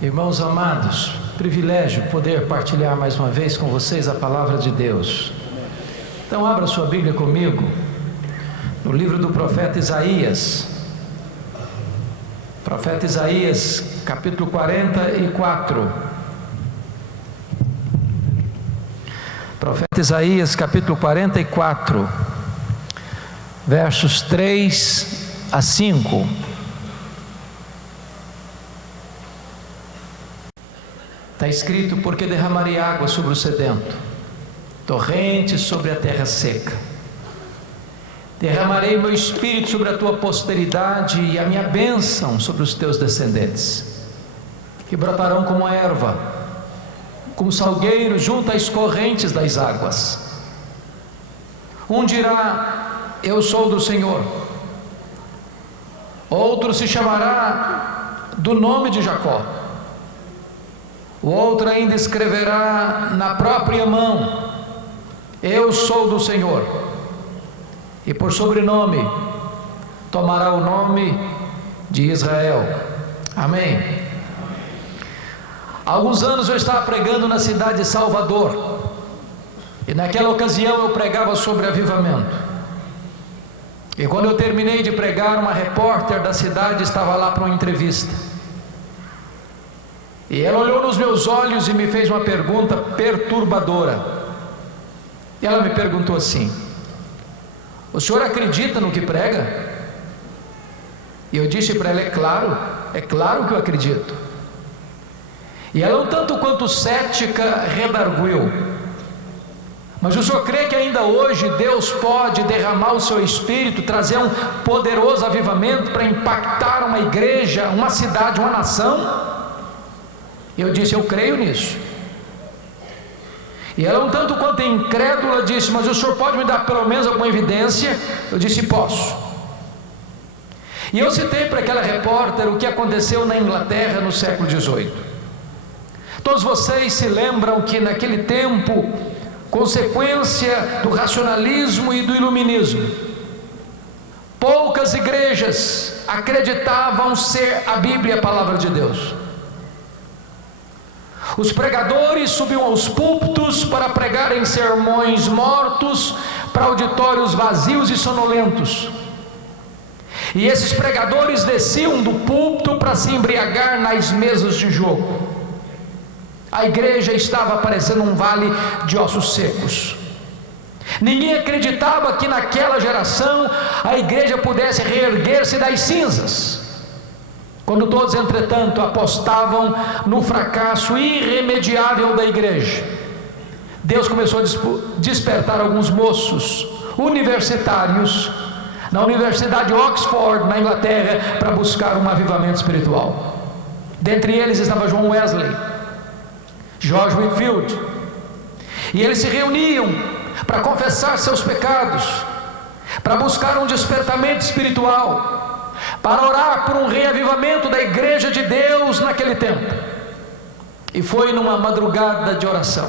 Irmãos amados, privilégio poder partilhar mais uma vez com vocês a palavra de Deus. Então abra sua Bíblia comigo no livro do profeta Isaías. Profeta Isaías, capítulo 44. Profeta Isaías, capítulo 44, versos 3 a 5. Está escrito: porque derramarei água sobre o sedento, torrentes sobre a terra seca. Derramarei meu espírito sobre a tua posteridade e a minha bênção sobre os teus descendentes, que brotarão como a erva, como salgueiro junto às correntes das águas. Um dirá: eu sou do Senhor. Outro se chamará do nome de Jacó. O outro ainda escreverá na própria mão: eu sou do Senhor. E por sobrenome tomará o nome de Israel. Amém. Há alguns anos eu estava pregando na cidade de Salvador, e naquela ocasião eu pregava sobre avivamento. E quando eu terminei de pregar, uma repórter da cidade estava lá para uma entrevista. E ela olhou nos meus olhos e me fez uma pergunta perturbadora. E ela me perguntou assim: o senhor acredita no que prega? E eu disse para ela: é claro que eu acredito. E ela, um tanto quanto cética, redarguiu: mas o senhor crê que ainda hoje Deus pode derramar o seu espírito, trazer um poderoso avivamento para impactar uma igreja, uma cidade, uma nação? Eu disse: eu creio nisso. E ela, um tanto quanto incrédula, disse: mas o senhor pode me dar pelo menos alguma evidência? Eu disse: posso. E eu citei para aquela repórter o que aconteceu na Inglaterra no século XVIII. Todos vocês se lembram que naquele tempo, consequência do racionalismo e do iluminismo, poucas igrejas acreditavam ser a Bíblia a palavra de Deus. Os pregadores subiam aos púlpitos para pregarem sermões mortos para auditórios vazios e sonolentos. E esses pregadores desciam do púlpito para se embriagar nas mesas de jogo. A igreja estava parecendo um vale de ossos secos. Ninguém acreditava que naquela geração a igreja pudesse reerguer-se das cinzas. Quando todos, entretanto, apostavam no fracasso irremediável da igreja, Deus começou a despertar alguns moços universitários na Universidade de Oxford, na Inglaterra, para buscar um avivamento espiritual. Dentre eles estava John Wesley, George Whitefield, e eles se reuniam para confessar seus pecados, para buscar um despertamento espiritual, para orar por um reavivamento da igreja de Deus naquele tempo. E foi numa madrugada de oração,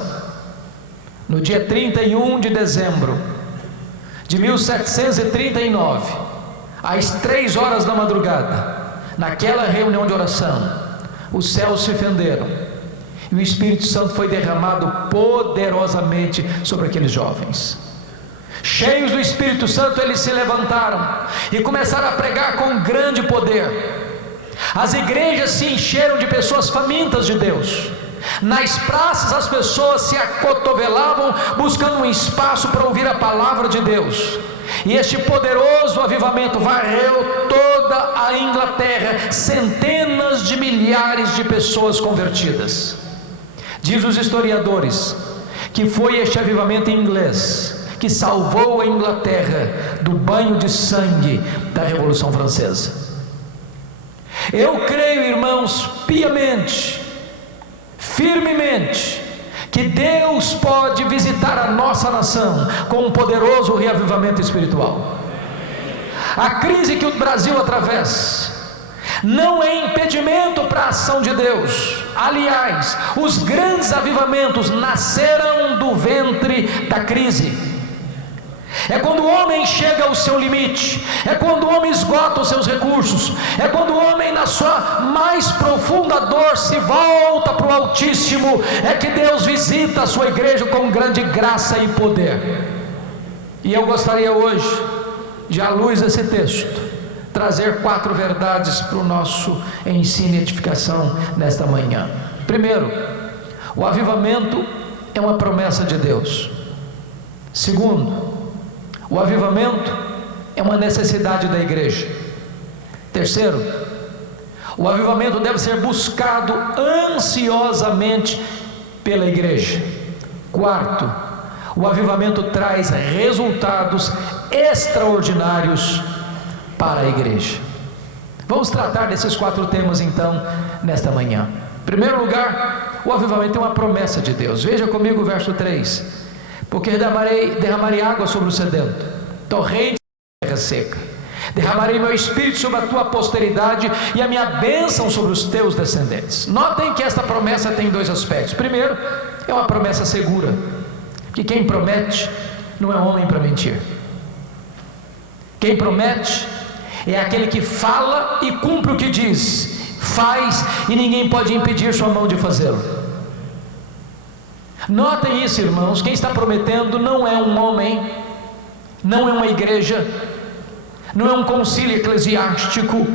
no dia 31 de dezembro de 1739, às 3 horas da madrugada, naquela reunião de oração, os céus se fenderam e o Espírito Santo foi derramado poderosamente sobre aqueles jovens. Cheios do Espírito Santo, eles se levantaram e começaram a pregar com grande poder. As igrejas se encheram de pessoas famintas de Deus. Nas praças as pessoas se acotovelavam buscando um espaço para ouvir a palavra de Deus. E este poderoso avivamento varreu toda a Inglaterra, centenas de milhares de pessoas convertidas. Diz os historiadores que foi este avivamento inglês que salvou a Inglaterra do banho de sangue da Revolução Francesa. Eu creio, irmãos, piamente, firmemente, que Deus pode visitar a nossa nação com um poderoso reavivamento espiritual. A crise que o Brasil atravessa não é impedimento para a ação de Deus. Aliás, os grandes avivamentos nasceram do ventre da crise. é quando o homem chega ao seu limite, é quando o homem esgota os seus recursos, é quando o homem na sua mais profunda dor se volta para o Altíssimo, é que Deus visita a sua igreja com grande graça e poder. E eu gostaria hoje, de à luz desse texto, trazer 4 verdades para o nosso ensino e edificação nesta manhã. Primeiro, o avivamento é uma promessa de Deus. Segundo, o avivamento é uma necessidade da igreja. Terceiro, o avivamento deve ser buscado ansiosamente pela igreja. Quarto, o avivamento traz resultados extraordinários para a igreja. Vamos tratar desses 4 temas então nesta manhã. Em primeiro lugar, o avivamento é uma promessa de Deus. Veja comigo o verso 3: porque derramarei água sobre o sedento, torrentes sobre a terra seca, derramarei meu espírito sobre a tua posteridade e a minha bênção sobre os teus descendentes. Notem que esta promessa tem 2 aspectos. Primeiro, é uma promessa segura, que quem promete não é homem para mentir. Quem promete é aquele que fala e cumpre o que diz, faz e ninguém pode impedir sua mão de fazê-lo. Notem isso, irmãos, quem está prometendo não é um homem, não é uma igreja, não é um concílio eclesiástico.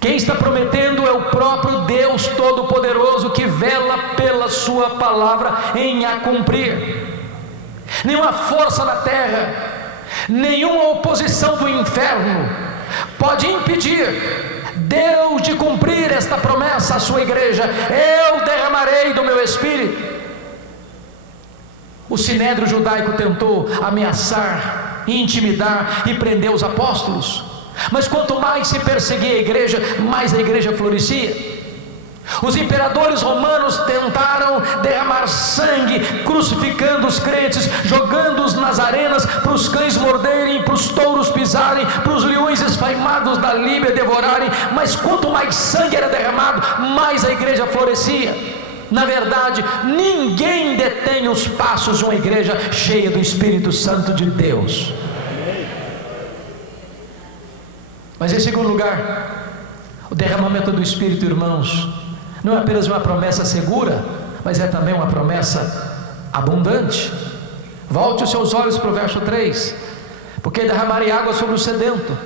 Quem está prometendo é o próprio Deus Todo-Poderoso, que vela pela sua palavra em a cumprir. Nenhuma força na terra, nenhuma oposição do inferno pode impedir Deus de cumprir esta promessa à sua igreja: eu derramarei do meu espírito. O sinédrio judaico tentou ameaçar, intimidar e prender os apóstolos, mas quanto mais se perseguia a igreja, mais a igreja florescia. Os imperadores romanos tentaram derramar sangue, crucificando os crentes, jogando-os nas arenas para os cães morderem, para os touros pisarem, para os leões esfaimados da Líbia devorarem. Mas quanto mais sangue era derramado, mais a igreja florescia. Na verdade, ninguém detém os passos de uma igreja cheia do Espírito Santo de Deus. Mas em segundo lugar, o derramamento do Espírito, irmãos, não é apenas uma promessa segura, mas é também uma promessa abundante. Volte os seus olhos para o verso 3: porque derramarei água sobre o sedento,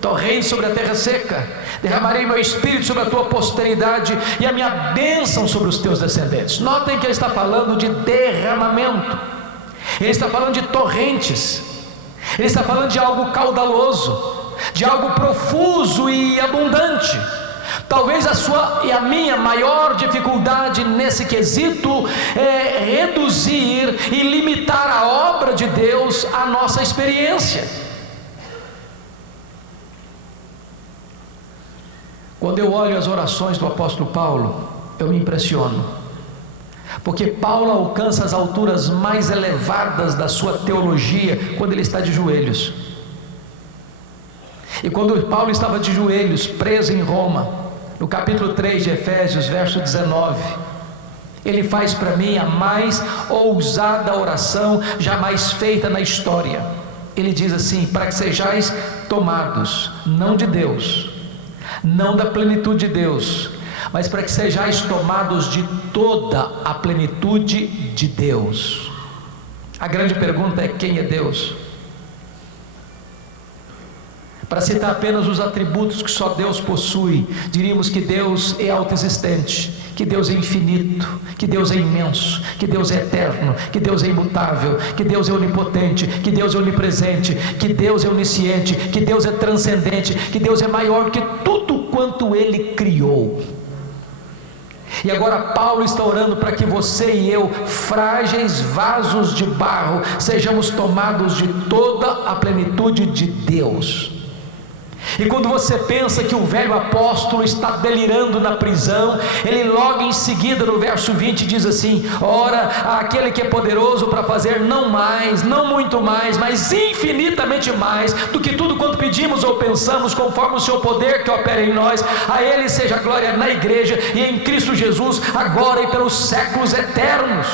torrentes sobre a terra seca, derramarei meu espírito sobre a tua posteridade e a minha bênção sobre os teus descendentes. Notem que ele está falando de derramamento, ele está falando de torrentes, ele está falando de algo caudaloso, de algo profuso e abundante. Talvez a sua e a minha maior dificuldade nesse quesito é reduzir e limitar a obra de Deus à nossa experiência. Quando eu olho as orações do apóstolo Paulo, eu me impressiono, porque Paulo alcança as alturas mais elevadas da sua teologia quando ele está de joelhos. E quando Paulo estava de joelhos, preso em Roma, no capítulo 3 de Efésios, verso 19, ele faz para mim a mais ousada oração jamais feita na história. Ele diz assim: para que sejais tomados, não de Deus, não da plenitude de Deus, mas para que sejais tomados de toda a plenitude de Deus. A grande pergunta é: quem é Deus? Para citar apenas os atributos que só Deus possui, diríamos que Deus é autoexistente, que Deus é infinito, que Deus é imenso, que Deus é eterno, que Deus é imutável, que Deus é onipotente, que Deus é onipresente, que Deus é onisciente, que Deus é transcendente, que Deus é maior que tudo quanto Ele criou. E agora Paulo está orando para que você e eu, frágeis vasos de barro, sejamos tomados de toda a plenitude de Deus. E quando você pensa que o velho apóstolo está delirando na prisão, ele logo em seguida no verso 20 diz assim: ora, aquele que é poderoso para fazer não mais, não muito mais, mas infinitamente mais do que tudo quanto pedimos ou pensamos, conforme o seu poder que opera em nós, a ele seja a glória na igreja e em Cristo Jesus, agora e pelos séculos eternos.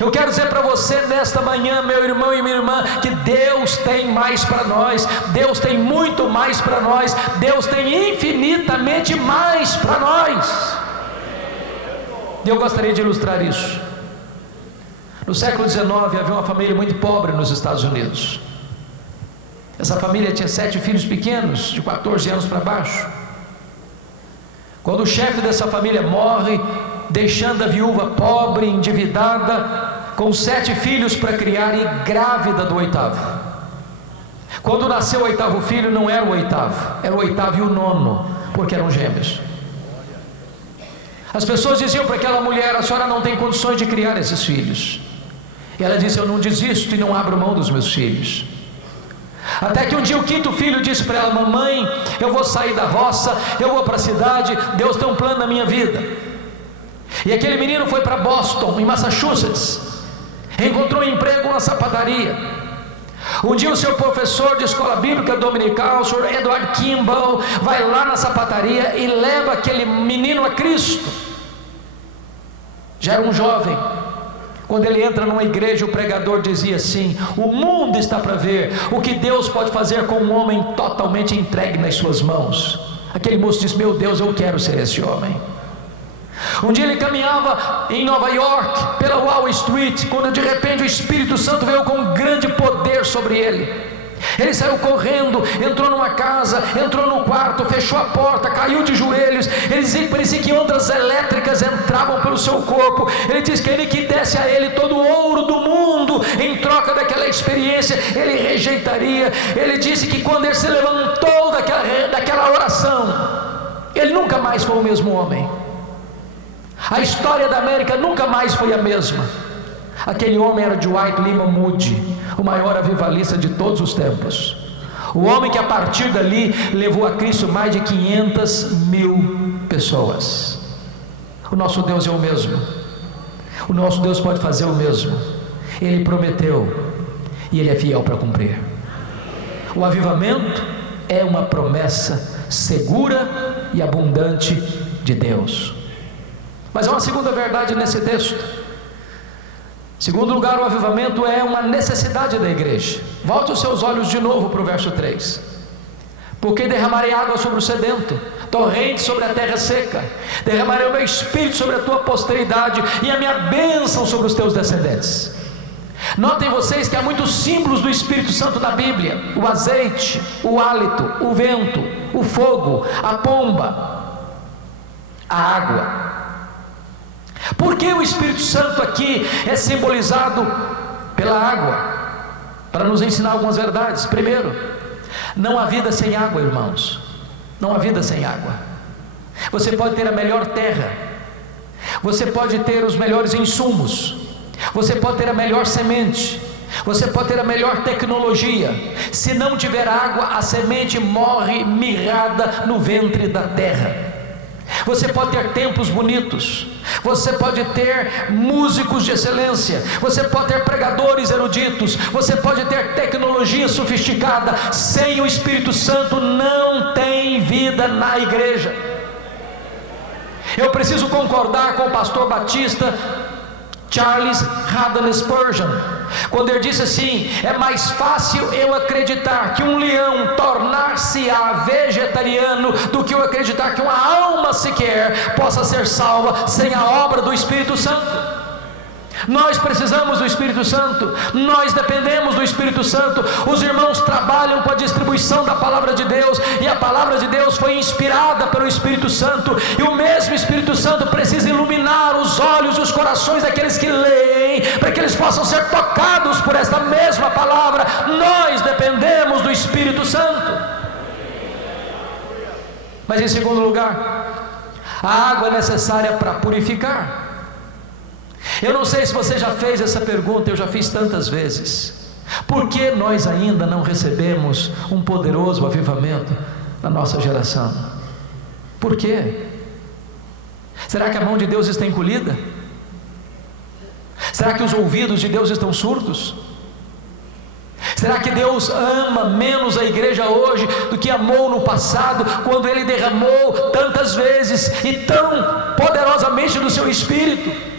Eu quero dizer para você nesta manhã, meu irmão e minha irmã, que Deus tem mais para nós, Deus tem muito mais para nós, Deus tem infinitamente mais para nós. E eu gostaria de ilustrar isso. No século XIX havia uma família muito pobre nos Estados Unidos. Essa família tinha 7 filhos pequenos, de 14 anos para baixo. Quando o chefe dessa família morre, deixando a viúva pobre, endividada, com 7 filhos para criar e grávida do 8º. Quando nasceu o 8º filho, não era o 8º, era o 8º e o 9º, porque eram gêmeos. As pessoas diziam para aquela mulher: a senhora não tem condições de criar esses filhos. E ela disse: eu não desisto e não abro mão dos meus filhos. Até que um dia o 5º filho disse para ela: mamãe, eu vou sair da roça, eu vou para a cidade, Deus tem um plano na minha vida. E aquele menino foi para Boston, em Massachusetts, encontrou um emprego na sapataria. Um dia o seu professor de escola bíblica dominical, o Sr. Edward Kimball, vai lá na sapataria e leva aquele menino a Cristo. Já era um jovem. Quando ele entra numa igreja, o pregador dizia assim: o mundo está para ver o que Deus pode fazer com um homem totalmente entregue nas suas mãos. Aquele moço disse: meu Deus, eu quero ser esse homem. Um dia ele caminhava em Nova York, pela Wall Street, quando de repente o Espírito Santo veio com um grande poder sobre ele. Ele saiu correndo, entrou numa casa, entrou no quarto, fechou a porta, caiu de joelhos. Ele dizia que parecia que ondas elétricas entravam pelo seu corpo. Ele disse que ele que desse a ele todo o ouro do mundo em troca daquela experiência, ele rejeitaria. Ele disse que quando ele se levantou daquela oração, ele nunca mais foi o mesmo homem. A história da América nunca mais foi a mesma. Aquele homem era Dwight Lyman Moody, o maior avivalista de todos os tempos. O homem que a partir dali levou a Cristo mais de 500.000 pessoas. O nosso Deus é o mesmo. O nosso Deus pode fazer o mesmo. Ele prometeu e Ele é fiel para cumprir. O avivamento é uma promessa segura e abundante de Deus. Mas há uma segunda verdade nesse texto. Segundo lugar, o avivamento é uma necessidade da igreja. Volte os seus olhos de novo para o verso 3. Porque derramarei água sobre o sedento, torrente sobre a terra seca, derramarei o meu espírito sobre a tua posteridade e a minha bênção sobre os teus descendentes. Notem vocês que há muitos símbolos do Espírito Santo na Bíblia: o azeite, o hálito, o vento, o fogo, a pomba, a água. Por que o Espírito Santo aqui é simbolizado pela água? Para nos ensinar algumas verdades. Primeiro, não há vida sem água, irmãos. Não há vida sem água. Você pode ter a melhor terra, você pode ter os melhores insumos, você pode ter a melhor semente, você pode ter a melhor tecnologia. Se não tiver água, a semente morre mirrada no ventre da terra. Você pode ter templos bonitos, você pode ter músicos de excelência, você pode ter pregadores eruditos, você pode ter tecnologia sofisticada. Sem o Espírito Santo não tem vida na igreja. Eu preciso concordar com o pastor batista Charles Haddon Spurgeon, quando ele disse assim: é mais fácil eu acreditar que um leão tornar-se-á vegetariano do que eu acreditar que uma alma sequer possa ser salva sem a obra do Espírito Santo. Nós precisamos do Espírito Santo, nós dependemos do Espírito Santo. Os irmãos trabalham com a distribuição da palavra de Deus, e a palavra de Deus foi inspirada pelo Espírito Santo, e o mesmo Espírito Santo precisa iluminar os olhos e os corações daqueles que leem, para que eles possam ser tocados por esta mesma palavra. Nós dependemos do Espírito Santo. Mas em segundo lugar, a água é necessária para purificar. Eu não sei se você já fez essa pergunta, eu já fiz tantas vezes. Por que nós ainda não recebemos um poderoso avivamento na nossa geração? Por quê? Será que a mão de Deus está encolhida? Será que os ouvidos de Deus estão surdos? Será que Deus ama menos a igreja hoje do que amou no passado, quando Ele derramou tantas vezes e tão poderosamente do seu Espírito?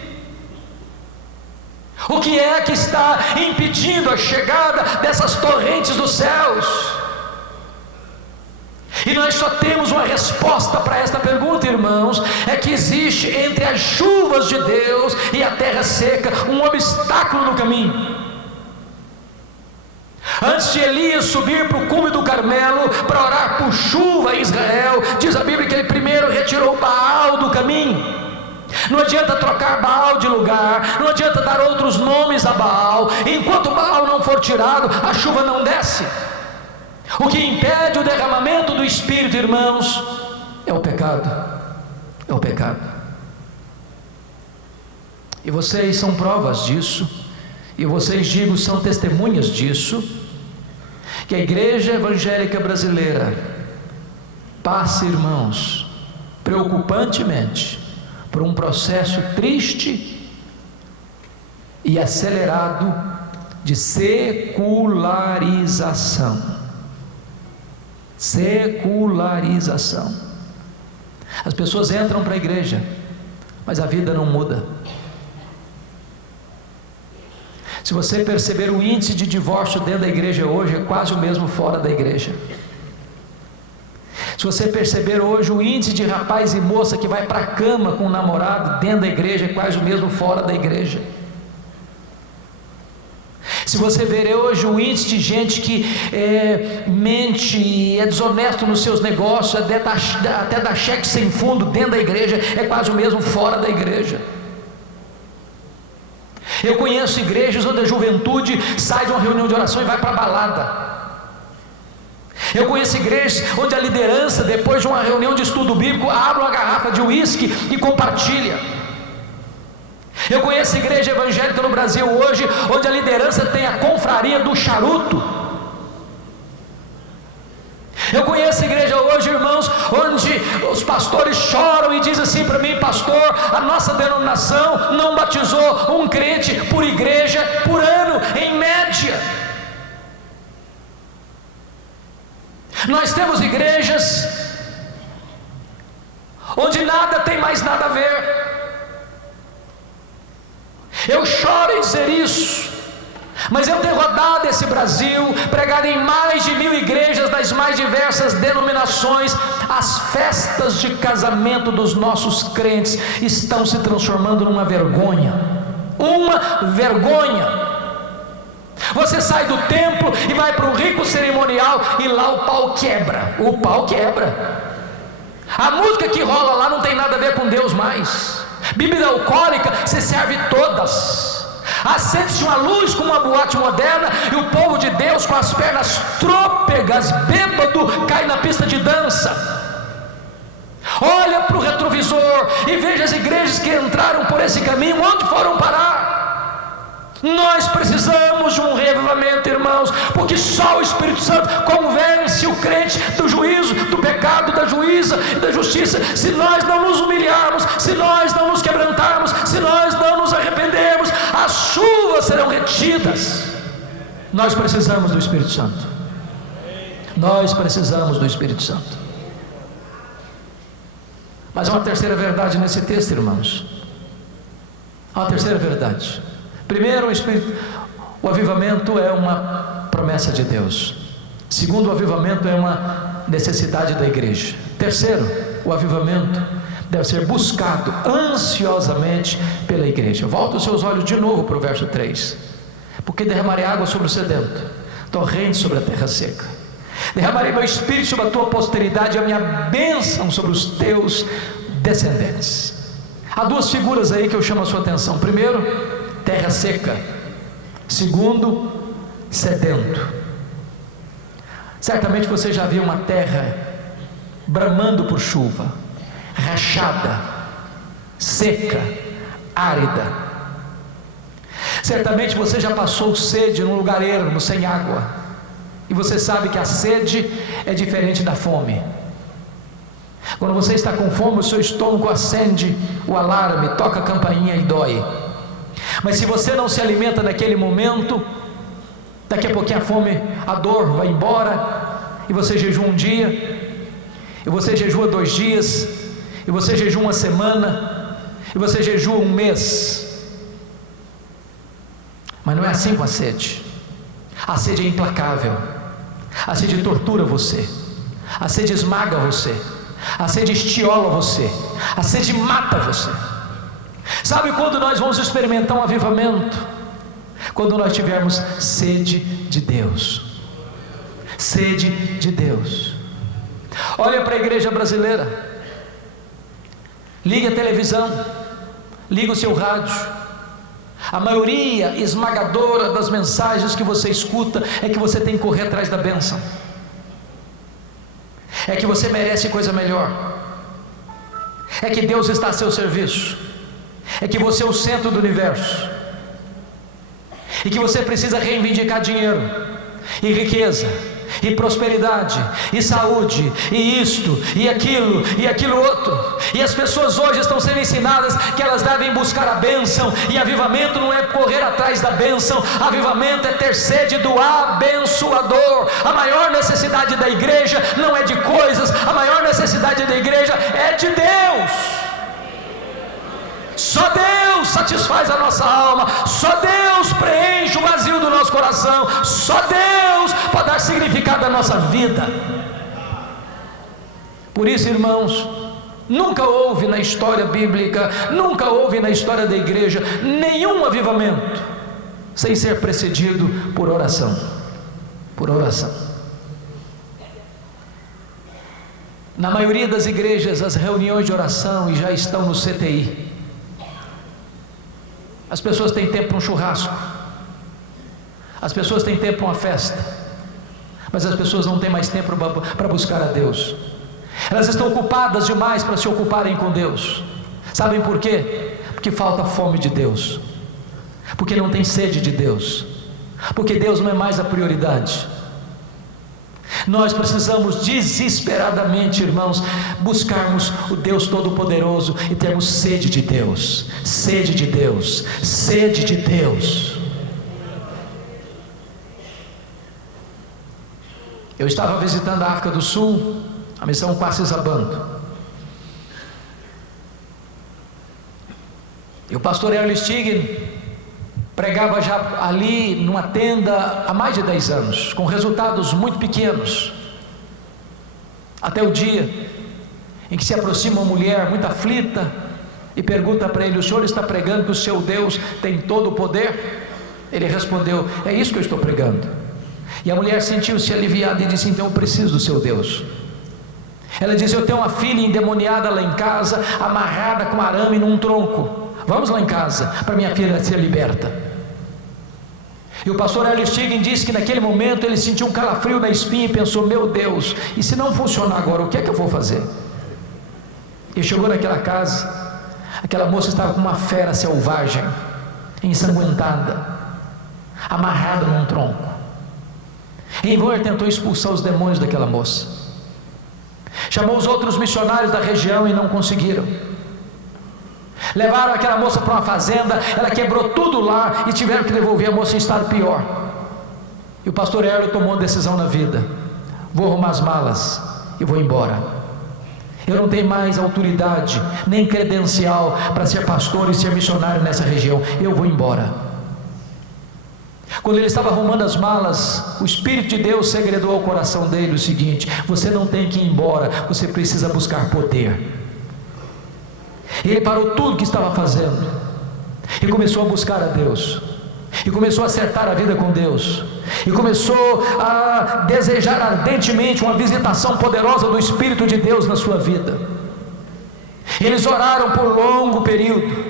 O que é que está impedindo a chegada dessas torrentes dos céus? E nós só temos uma resposta para esta pergunta, irmãos, é que existe entre as chuvas de Deus e a terra seca um obstáculo no caminho. Antes de Elias subir para o cume do Carmelo para orar por chuva em Israel, diz a Bíblia que ele primeiro retirou Baal do caminho. Não adianta trocar Baal de lugar, não adianta dar outros nomes a Baal. Enquanto Baal não for tirado, a chuva não desce. O que impede o derramamento do Espírito, irmãos, é o pecado. É o pecado. E vocês são provas disso, e vocês, digo, são testemunhas disso, que a igreja evangélica brasileira passa, irmãos, preocupantemente por um processo triste e acelerado de secularização. Secularização. As pessoas entram para a igreja, mas a vida não muda. Se você perceber, o índice de divórcio dentro da igreja hoje é quase o mesmo fora da igreja. Se você perceber hoje, o índice de rapaz e moça que vai para a cama com o namorado dentro da igreja é quase o mesmo fora da igreja. Se você ver hoje o índice de gente que mente e é desonesto nos seus negócios, até dá cheque sem fundo dentro da igreja, é quase o mesmo fora da igreja. Eu conheço igrejas onde a juventude sai de uma reunião de oração e vai para a balada. Eu conheço igrejas onde a liderança, depois de uma reunião de estudo bíblico, abre uma garrafa de uísque e compartilha. Eu conheço igreja evangélica no Brasil hoje, onde a liderança tem a confraria do charuto. Eu conheço igreja hoje, irmãos, onde os pastores choram e dizem assim para mim: pastor, a nossa denominação não batizou um crente por igreja por ano, em média. Nós temos igrejas onde nada tem mais nada a ver. Eu choro em dizer isso, mas eu tenho rodado esse Brasil, pregado em mais de 1000 igrejas das mais diversas denominações. As festas de casamento dos nossos crentes estão se transformando numa vergonha. Uma vergonha. Você sai do templo e vai para um rico cerimonial e lá o pau quebra. O pau quebra. A música que rola lá não tem nada a ver com Deus mais. Bebida alcoólica se serve todas. Acende-se uma luz com uma boate moderna e o povo de Deus, com as pernas trôpegas, bêbado, cai na pista de dança. Olha para o retrovisor e veja as igrejas que entraram por esse caminho, onde foram parar. Nós precisamos de um reavivamento, irmãos, porque só o Espírito Santo convence o crente do juízo, do pecado, da juíza e da justiça. Se nós não nos humilharmos, se nós não nos quebrantarmos, se nós não nos arrependermos, as chuvas serão retidas. Nós precisamos do Espírito Santo. Nós precisamos do Espírito Santo. Mas há uma terceira verdade nesse texto, irmãos. Há uma terceira verdade. Primeiro, o avivamento é uma promessa de Deus. Segundo, o avivamento é uma necessidade da igreja. Terceiro, o avivamento deve ser buscado ansiosamente pela igreja. Volta os seus olhos de novo para o verso 3. Porque derramarei água sobre o sedento, torrente sobre a terra seca. Derramarei meu espírito sobre a tua posteridade e a minha bênção sobre os teus descendentes. Há duas figuras aí que eu chamo a sua atenção. Primeiro, terra seca. Segundo, sedento. Certamente você já viu uma terra bramando por chuva, rachada, seca, árida. Certamente você já passou sede num lugar ermo, sem água, e você sabe que a sede é diferente da fome. Quando você está com fome, o seu estômago acende o alarme, toca a campainha e dói. Mas se você não se alimenta naquele momento, daqui a pouquinho a fome, a dor vai embora, e você jejua um dia, e você jejua 2 dias, e você jejua uma semana, e você jejua um mês. Mas não é assim com a sede. A sede é implacável. A sede tortura você. A sede esmaga você. A sede estiola você. A sede mata você. Sabe quando nós vamos experimentar um avivamento? Quando nós tivermos sede de Deus. Sede de Deus. Olha para a igreja brasileira. Ligue a televisão. Ligue o seu rádio. A maioria esmagadora das mensagens que você escuta é que você tem que correr atrás da bênção. É que você merece coisa melhor. É que Deus está a seu serviço. É que você é o centro do universo. E que você precisa reivindicar dinheiro e riqueza e prosperidade e saúde e isto e aquilo outro. E as pessoas hoje estão sendo ensinadas que elas devem buscar a bênção. E avivamento não é correr atrás da bênção. Avivamento é ter sede do abençoador. A maior necessidade da igreja não é de coisas. A maior necessidade da igreja é de Deus. Só Deus satisfaz a nossa alma. Só Deus preenche o vazio do nosso coração. Só Deus pode dar significado à nossa vida. Por isso, irmãos, nunca houve na história bíblica, nunca houve na história da igreja nenhum avivamento sem ser precedido por oração. Por oração. Na maioria das igrejas, as reuniões de oração já estão no CTI. As pessoas têm tempo para um churrasco. As pessoas têm tempo para uma festa. Mas as pessoas não têm mais tempo para buscar a Deus. Elas estão ocupadas demais para se ocuparem com Deus. Sabem por quê? Porque falta fome de Deus. Porque não tem sede de Deus. Porque Deus não é mais a prioridade. Nós precisamos desesperadamente, irmãos, buscarmos o Deus Todo-Poderoso e termos sede de Deus, sede de Deus, sede de Deus. Eu estava visitando a África do Sul, a missão Kwasi-Zabando, e o pastor Hélio Stign pregava já ali numa tenda há mais de 10 anos, com resultados muito pequenos, até o dia em que se aproxima uma mulher muito aflita e pergunta para ele: o senhor está pregando que o seu Deus tem todo o poder? Ele respondeu: é isso que eu estou pregando. E a mulher sentiu-se aliviada e disse: então eu preciso do seu Deus. Ela disse: eu tenho uma filha endemoniada lá em casa, amarrada com arame num tronco. Vamos lá em casa para minha filha ser liberta. E o pastor Hélio Stign disse que naquele momento ele sentiu um calafrio na espinha e pensou: meu Deus, e se não funcionar agora, o que é que eu vou fazer? E chegou naquela casa, aquela moça estava com uma fera selvagem, ensanguentada, amarrada num tronco. Em vão ele tentou expulsar os demônios daquela moça. Chamou os outros missionários da região e não conseguiram. Levaram aquela moça para uma fazenda, ela quebrou tudo lá e tiveram que devolver a moça em estado pior. E o pastor Hélio tomou uma decisão na vida: vou arrumar as malas e vou embora. Eu não tenho mais autoridade nem credencial para ser pastor e ser missionário nessa região. Eu vou embora. Quando ele estava arrumando as malas, o Espírito de Deus segredou ao coração dele o seguinte: você não tem que ir embora, você precisa buscar poder. Ele parou tudo que estava fazendo e começou a buscar a Deus, e começou a acertar a vida com Deus, e começou a desejar ardentemente uma visitação poderosa do Espírito de Deus na sua vida. Eles oraram por longo período.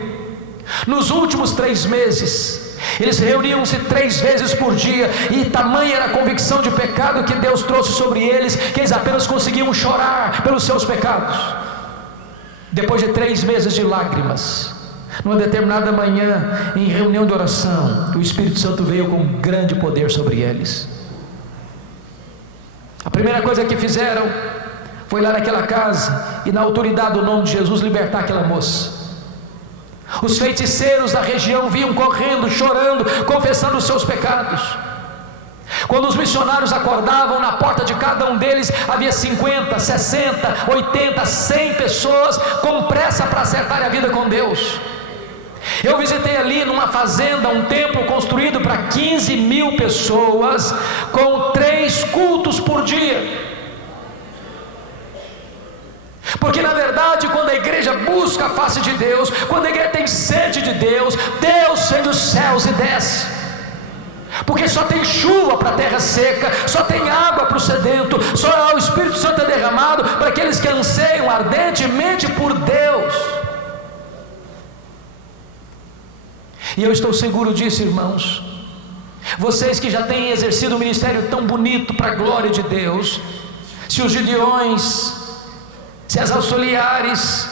Nos últimos 3 meses eles reuniam-se 3 vezes por dia, e tamanha era a convicção de pecado que Deus trouxe sobre eles, que eles apenas conseguiam chorar pelos seus pecados. Depois de 3 meses de lágrimas, numa determinada manhã, em reunião de oração, o Espírito Santo veio com grande poder sobre eles. A primeira coisa que fizeram foi lá naquela casa e, na autoridade do nome de Jesus, libertar aquela moça. Os feiticeiros da região vinham correndo, chorando, confessando os seus pecados. Quando os missionários acordavam, na porta de cada um deles havia 50, 60, 80, 100 pessoas com pressa para acertar a vida com Deus. Eu visitei ali numa fazenda um templo construído para 15 mil pessoas, com 3 cultos por dia. Porque na verdade, quando a igreja busca a face de Deus, quando a igreja tem sede de Deus, Deus sende os céus e desce. Porque só tem chuva para a terra seca, só tem água para o sedento, só o Espírito Santo é derramado para aqueles que anseiam ardentemente por Deus. E eu estou seguro disso, irmãos. Vocês que já têm exercido um ministério tão bonito para a glória de Deus, se os Gideões, se as auxiliares,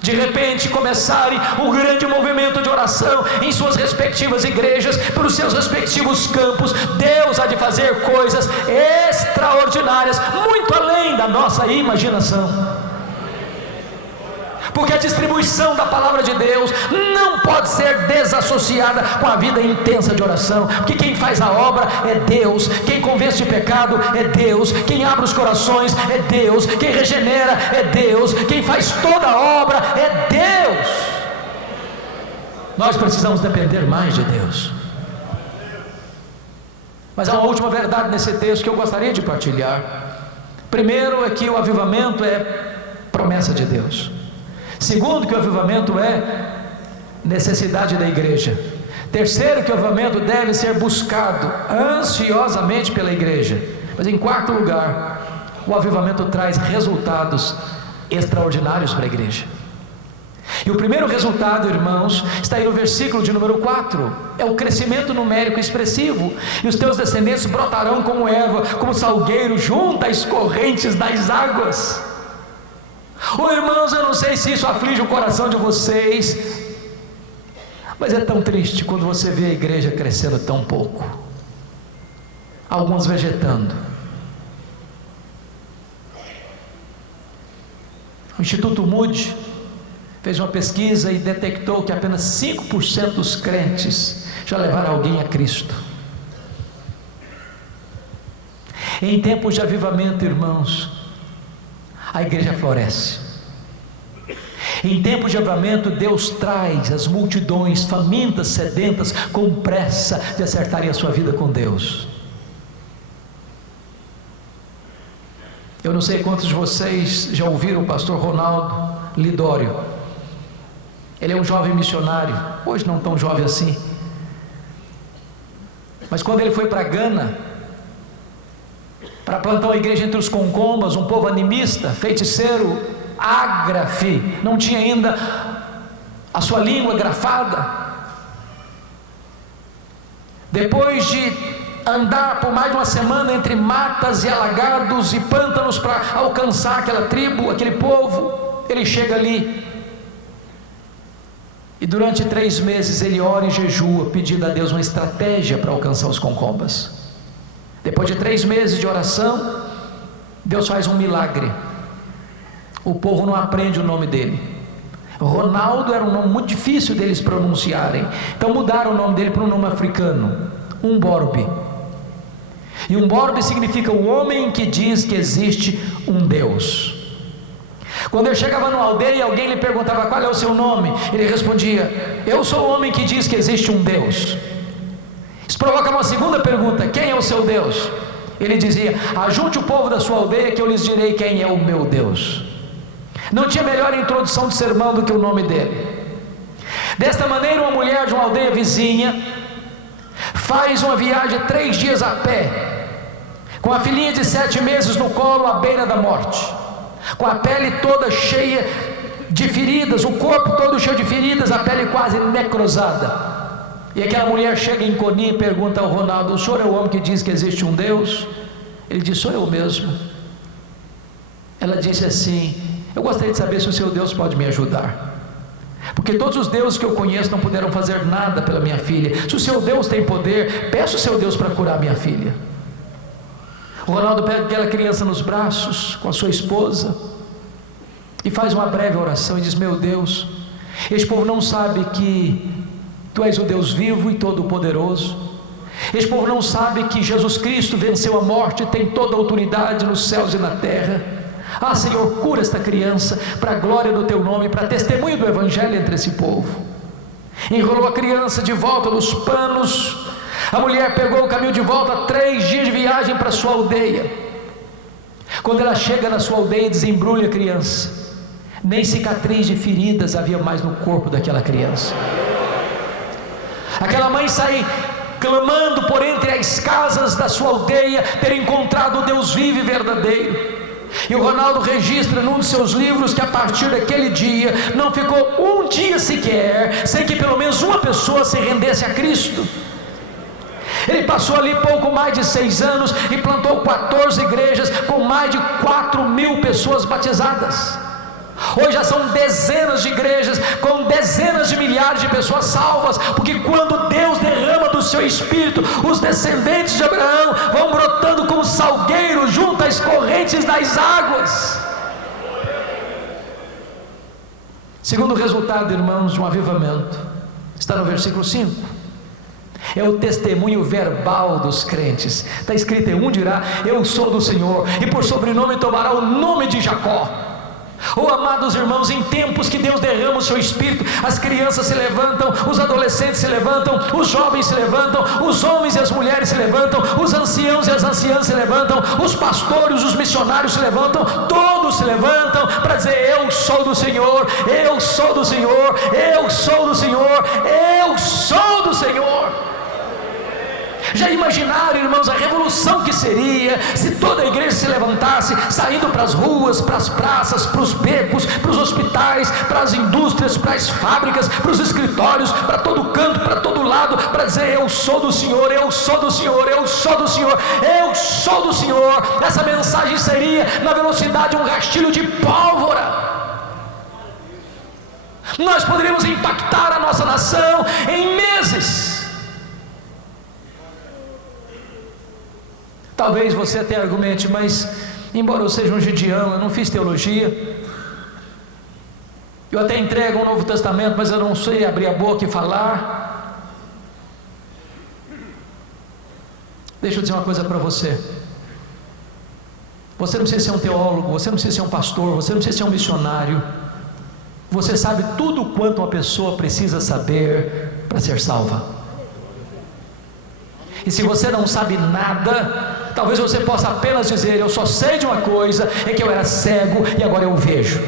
de repente começarem um grande movimento de oração em suas respectivas igrejas, pelos seus respectivos campos, Deus há de fazer coisas extraordinárias, muito além da nossa imaginação. Porque a distribuição da palavra de Deus não pode ser desassociada com a vida intensa de oração, porque quem faz a obra é Deus, quem convence de pecado é Deus, quem abre os corações é Deus, quem regenera é Deus, quem faz toda a obra é Deus. Nós precisamos depender mais de Deus. Mas há uma última verdade nesse texto que eu gostaria de partilhar. Primeiro é que o avivamento é promessa de Deus. Segundo, que o avivamento é necessidade da igreja. Terceiro, que o avivamento deve ser buscado ansiosamente pela igreja. Mas em quarto lugar, o avivamento traz resultados extraordinários para a igreja. E o primeiro resultado, irmãos, está aí no versículo de número 4, é o crescimento numérico expressivo, e os teus descendentes brotarão como erva, como salgueiro junto às correntes das águas. Irmãos, eu não sei se isso aflige o coração de vocês, mas é tão triste quando você vê a igreja crescendo tão pouco, alguns vegetando. O Instituto Moody fez uma pesquisa e detectou que apenas 5% dos crentes já levaram alguém a Cristo. Em tempos de avivamento, irmãos, a igreja floresce. Em tempos de avivamento, Deus traz as multidões famintas, sedentas, com pressa de acertarem a sua vida com Deus. Eu não sei quantos de vocês já ouviram o pastor Ronaldo Lidório. Ele é um jovem missionário, hoje não tão jovem assim, mas quando ele foi para Gana, para plantar uma igreja entre os concombas, um povo animista, feiticeiro, ágrafe, não tinha ainda a sua língua grafada. Depois de andar por mais de uma semana entre matas e alagados e pântanos para alcançar aquela tribo, aquele povo, ele chega ali. E durante 3 meses ele ora e jejua, pedindo a Deus uma estratégia para alcançar os concombas. Depois de 3 meses de oração, Deus faz um milagre. O povo não aprende o nome dele. Ronaldo era um nome muito difícil deles pronunciarem, então mudaram o nome dele para um nome africano, Umborbe. E Umborbe significa o homem que diz que existe um Deus. Quando ele chegava numa aldeia e alguém lhe perguntava qual é o seu nome, ele respondia: eu sou o homem que diz que existe um Deus. Isso provoca uma segunda pergunta: quem é o seu Deus? Ele dizia: ajunte o povo da sua aldeia que eu lhes direi quem é o meu Deus. Não tinha melhor introdução de sermão do que o nome dele. Desta maneira, uma mulher de uma aldeia vizinha faz uma viagem de 3 dias a pé, com a filhinha de 7 meses no colo, à beira da morte, com a pele toda cheia de feridas, o corpo todo cheio de feridas, a pele quase necrosada. E aquela mulher chega em Coni e pergunta ao Ronaldo: o senhor é o homem que diz que existe um Deus? Ele diz: sou eu mesmo. Ela disse assim: eu gostaria de saber se o seu Deus pode me ajudar, porque todos os deuses que eu conheço não puderam fazer nada pela minha filha. Se o seu Deus tem poder, peça o seu Deus para curar minha filha. O Ronaldo pega aquela criança nos braços com a sua esposa e faz uma breve oração e diz: meu Deus, este povo não sabe que Tu és o Deus vivo e todo-poderoso. Este povo não sabe que Jesus Cristo venceu a morte e tem toda a autoridade nos céus e na terra. Ah, Senhor, cura esta criança para a glória do Teu nome, para testemunho do Evangelho entre esse povo. enrolou a criança de volta nos panos. A mulher pegou o caminho de volta, 3 dias de viagem para sua aldeia. Quando ela chega na sua aldeia, desembrulha a criança. Nem cicatriz de feridas havia mais no corpo daquela criança. Aquela mãe sai clamando por entre as casas da sua aldeia ter encontrado o Deus vivo e verdadeiro. E o Ronaldo registra num de seus livros que a partir daquele dia não ficou um dia sequer sem que pelo menos uma pessoa se rendesse a Cristo. Ele passou ali pouco mais de 6 anos e plantou 14 igrejas com mais de 4.000 pessoas batizadas. Hoje já são dezenas de igrejas com dezenas de milhares de pessoas salvas, porque quando Deus derrama do seu Espírito, os descendentes de Abraão vão brotando como salgueiro junto às correntes das águas. Segundo resultado, irmãos, de um avivamento, está no versículo 5. É o testemunho verbal dos crentes. Está escrito: um dirá, eu sou do Senhor, e por sobrenome tomará o nome de Jacó. Oh, amados irmãos, em tempos que Deus derrama o seu Espírito, as crianças se levantam, os adolescentes se levantam, os jovens se levantam, os homens e as mulheres se levantam, os anciãos e as anciãs se levantam, os pastores, os missionários se levantam, todos se levantam para dizer: eu sou do Senhor, eu sou do Senhor, eu sou do Senhor, eu sou do Senhor. Já imaginaram, irmãos, a revolução que seria se toda a igreja se levantasse, saindo para as ruas, para as praças, para os becos, para os hospitais, para as indústrias, para as fábricas, para os escritórios, para todo canto, para todo lado, para dizer: eu sou do Senhor, eu sou do Senhor, eu sou do Senhor, eu sou do Senhor. Essa mensagem seria na velocidade de um rastilho de pólvora. Nós poderíamos impactar a nossa nação em meses. Talvez você até argumente: mas embora eu seja um gideão, eu não fiz teologia, eu até entrego um Novo Testamento, mas eu não sei abrir a boca e falar. Deixa eu dizer uma coisa para você: você não precisa ser um teólogo, você não precisa ser um pastor, você não precisa ser um missionário. Você sabe tudo quanto uma pessoa precisa saber para ser salva. E se você não sabe nada, talvez você possa apenas dizer: eu só sei de uma coisa, é que eu era cego e agora eu vejo.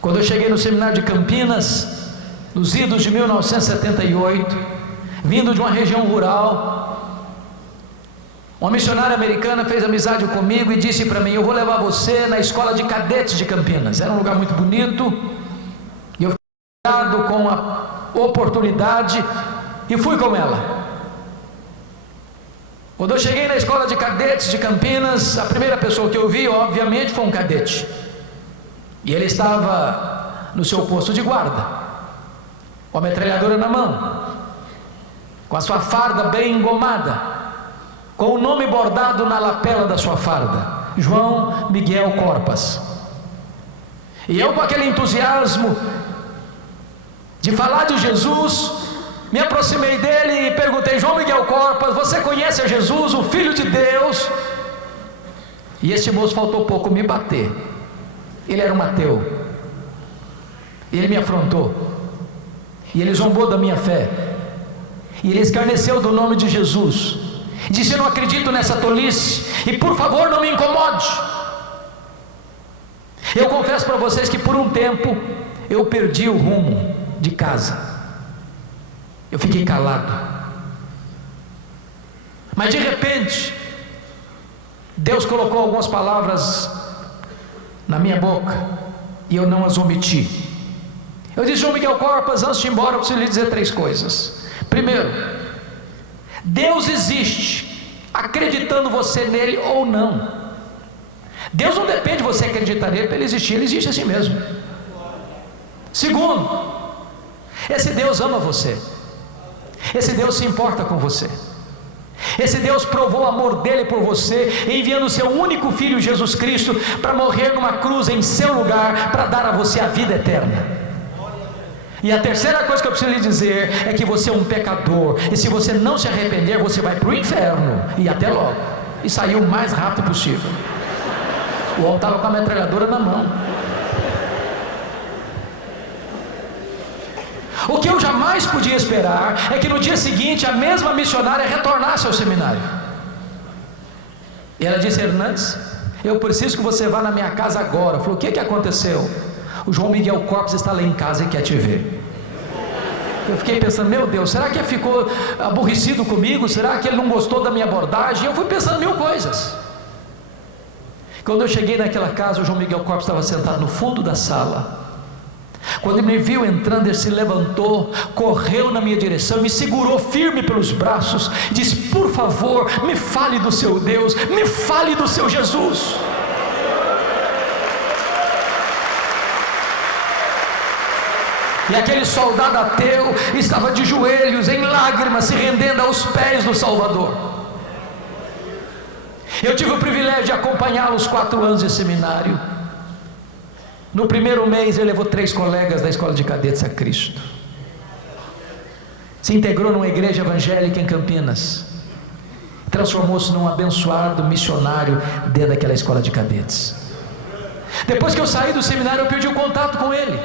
Quando eu cheguei no seminário de Campinas, nos idos de 1978, vindo de uma região rural, uma missionária americana fez amizade comigo e disse para mim: eu vou levar você na escola de cadetes de Campinas. Era um lugar muito bonito, e eu fiquei com a oportunidade e fui com ela. Quando eu cheguei na escola de cadetes de Campinas, a primeira pessoa que eu vi, obviamente, foi um cadete, e ele estava no seu posto de guarda, com a metralhadora na mão, com a sua farda bem engomada, com o nome bordado na lapela da sua farda: João Miguel Corpas. E eu, com aquele entusiasmo de falar de Jesus, me aproximei dele e perguntei: João Miguel Corpas, você conhece a Jesus, o Filho de Deus? E este moço faltou pouco me bater. Ele era um ateu, ele me afrontou, e ele zombou da minha fé, e ele escarneceu do nome de Jesus, e disse: eu não acredito nessa tolice, e por favor não me incomode. Eu confesso para vocês que por um tempo eu perdi o rumo de casa, eu fiquei calado, mas de repente Deus colocou algumas palavras na minha boca e eu não as omiti. Eu disse: João Miguel Corpas, antes de ir embora eu preciso lhe dizer 3 coisas. Primeiro, Deus existe, acreditando você nele ou não. Deus não depende de você acreditar nele para ele existir, ele existe assim mesmo. Segundo, esse Deus ama você, esse Deus se importa com você, esse Deus provou o amor dele por você, enviando o seu único filho Jesus Cristo para morrer numa cruz em seu lugar, para dar a você a vida eterna. E a terceira coisa que eu preciso lhe dizer é que você é um pecador, e se você não se arrepender, você vai para o inferno, e até logo. E saiu o mais rápido possível. O homem estava com a metralhadora na mão. O que eu jamais podia esperar é que no dia seguinte a mesma missionária retornasse ao seminário. E ela disse: Hernandes, eu preciso que você vá na minha casa agora. Eu falei: o que aconteceu? O João Miguel Corpus está lá em casa e quer te ver. Eu fiquei pensando: meu Deus, será que ele ficou aborrecido comigo? Será que ele não gostou da minha abordagem? Eu fui pensando mil coisas. Quando eu cheguei naquela casa, o João Miguel Corpus estava sentado no fundo da sala. Quando ele me viu entrando, ele se levantou, correu na minha direção, me segurou firme pelos braços e disse: por favor, me fale do seu Deus, me fale do seu Jesus. E aquele soldado ateu estava de joelhos, em lágrimas, se rendendo aos pés do Salvador. Eu tive o privilégio de acompanhá-lo os 4 anos de seminário. No primeiro mês ele levou 3 colegas da escola de cadetes a Cristo. Se integrou numa igreja evangélica em Campinas. Transformou-se num abençoado missionário dentro daquela escola de cadetes. Depois que eu saí do seminário, eu perdi o contato com ele.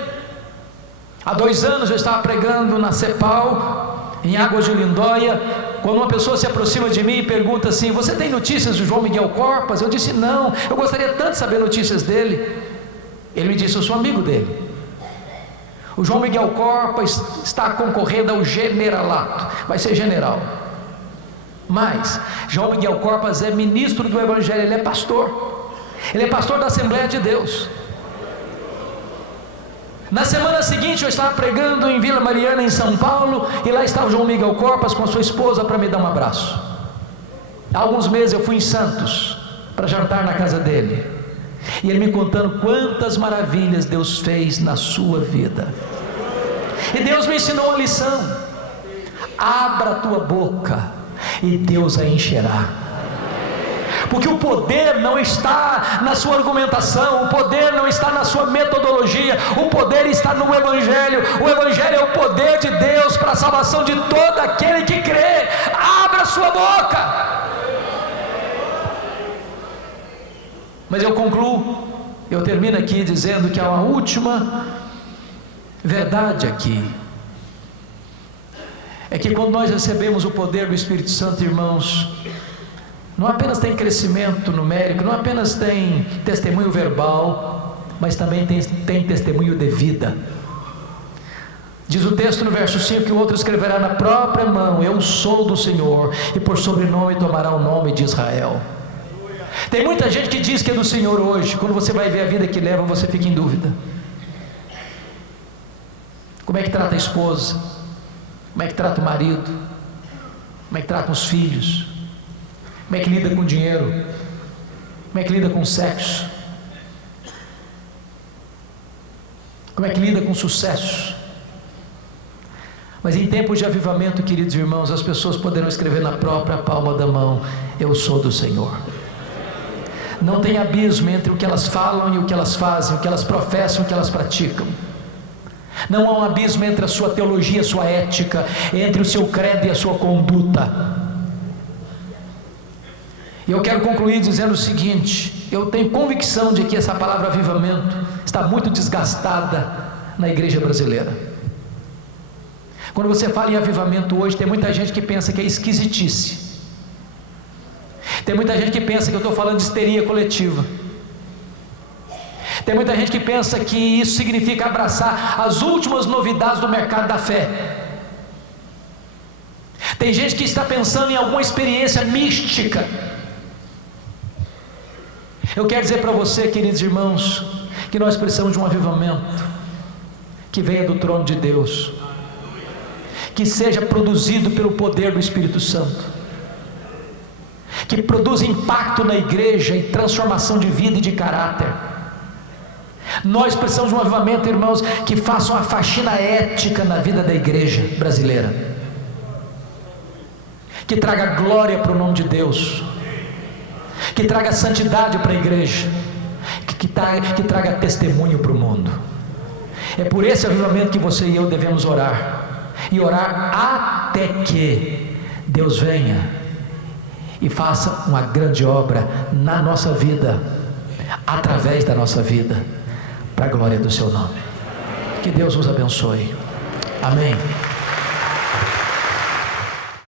Há 2 anos eu estava pregando na CEPAL, em Águas de Lindóia, quando uma pessoa se aproxima de mim e pergunta assim: você tem notícias do João Miguel Corpus? Eu disse: não, eu gostaria tanto de saber notícias dele. Ele me disse: eu sou amigo dele. O João Miguel Corpus está concorrendo ao generalato, vai ser general. Mas João Miguel Corpus é ministro do Evangelho, ele é pastor. Ele é pastor da Assembleia de Deus. Na semana seguinte eu estava pregando em Vila Mariana, em São Paulo, e lá estava o João Miguel Corpus com a sua esposa para me dar um abraço. Há alguns meses eu fui em Santos para jantar na casa dele, e ele me contando quantas maravilhas Deus fez na sua vida. E Deus me ensinou uma lição: abra a tua boca e Deus a encherá. Porque o poder não está na sua argumentação, o poder não está na sua metodologia, o poder está no Evangelho. O Evangelho é o poder de Deus para a salvação de todo aquele que crê. Abra a sua boca. Mas eu concluo, eu termino aqui dizendo que há uma última verdade aqui. É que quando nós recebemos o poder do Espírito Santo, irmãos, não apenas tem crescimento numérico, não apenas tem testemunho verbal, mas também tem testemunho de vida. Diz o texto no verso 5 que o outro escreverá na própria mão: eu sou do Senhor, e por sobrenome tomará o nome de Israel. Tem muita gente que diz que é do Senhor hoje. Quando você vai ver a vida que leva, você fica em dúvida. Como é que trata a esposa? Como é que trata o marido? Como é que trata os filhos? Como é que lida com o dinheiro? Como é que lida com o sexo? Como é que lida com o sucesso? Mas em tempos de avivamento, queridos irmãos, as pessoas poderão escrever na própria palma da mão: eu sou do Senhor. Não tem abismo entre o que elas falam e o que elas fazem, o que elas professam e o que elas praticam. Não há um abismo entre a sua teologia e a sua ética, entre o seu credo e a sua conduta. E eu quero concluir dizendo o seguinte: eu tenho convicção de que essa palavra avivamento está muito desgastada na igreja brasileira. Quando você fala em avivamento hoje, tem muita gente que pensa que é esquisitice. Tem muita gente que pensa que eu estou falando de histeria coletiva. Tem muita gente que pensa que isso significa abraçar as últimas novidades do mercado da fé. Tem gente que está pensando em alguma experiência mística. Eu quero dizer para você, queridos irmãos, que nós precisamos de um avivamento que venha do trono de Deus, que seja produzido pelo poder do Espírito Santo, que produza impacto na igreja e transformação de vida e de caráter. Nós precisamos de um avivamento, irmãos, que faça uma faxina ética na vida da igreja brasileira, que traga glória para o nome de Deus, que traga santidade para a igreja, que traga testemunho para o mundo. É por esse avivamento que você e eu devemos orar, e orar até que Deus venha e faça uma grande obra na nossa vida, através da nossa vida, para a glória do seu nome. Que Deus nos abençoe. Amém.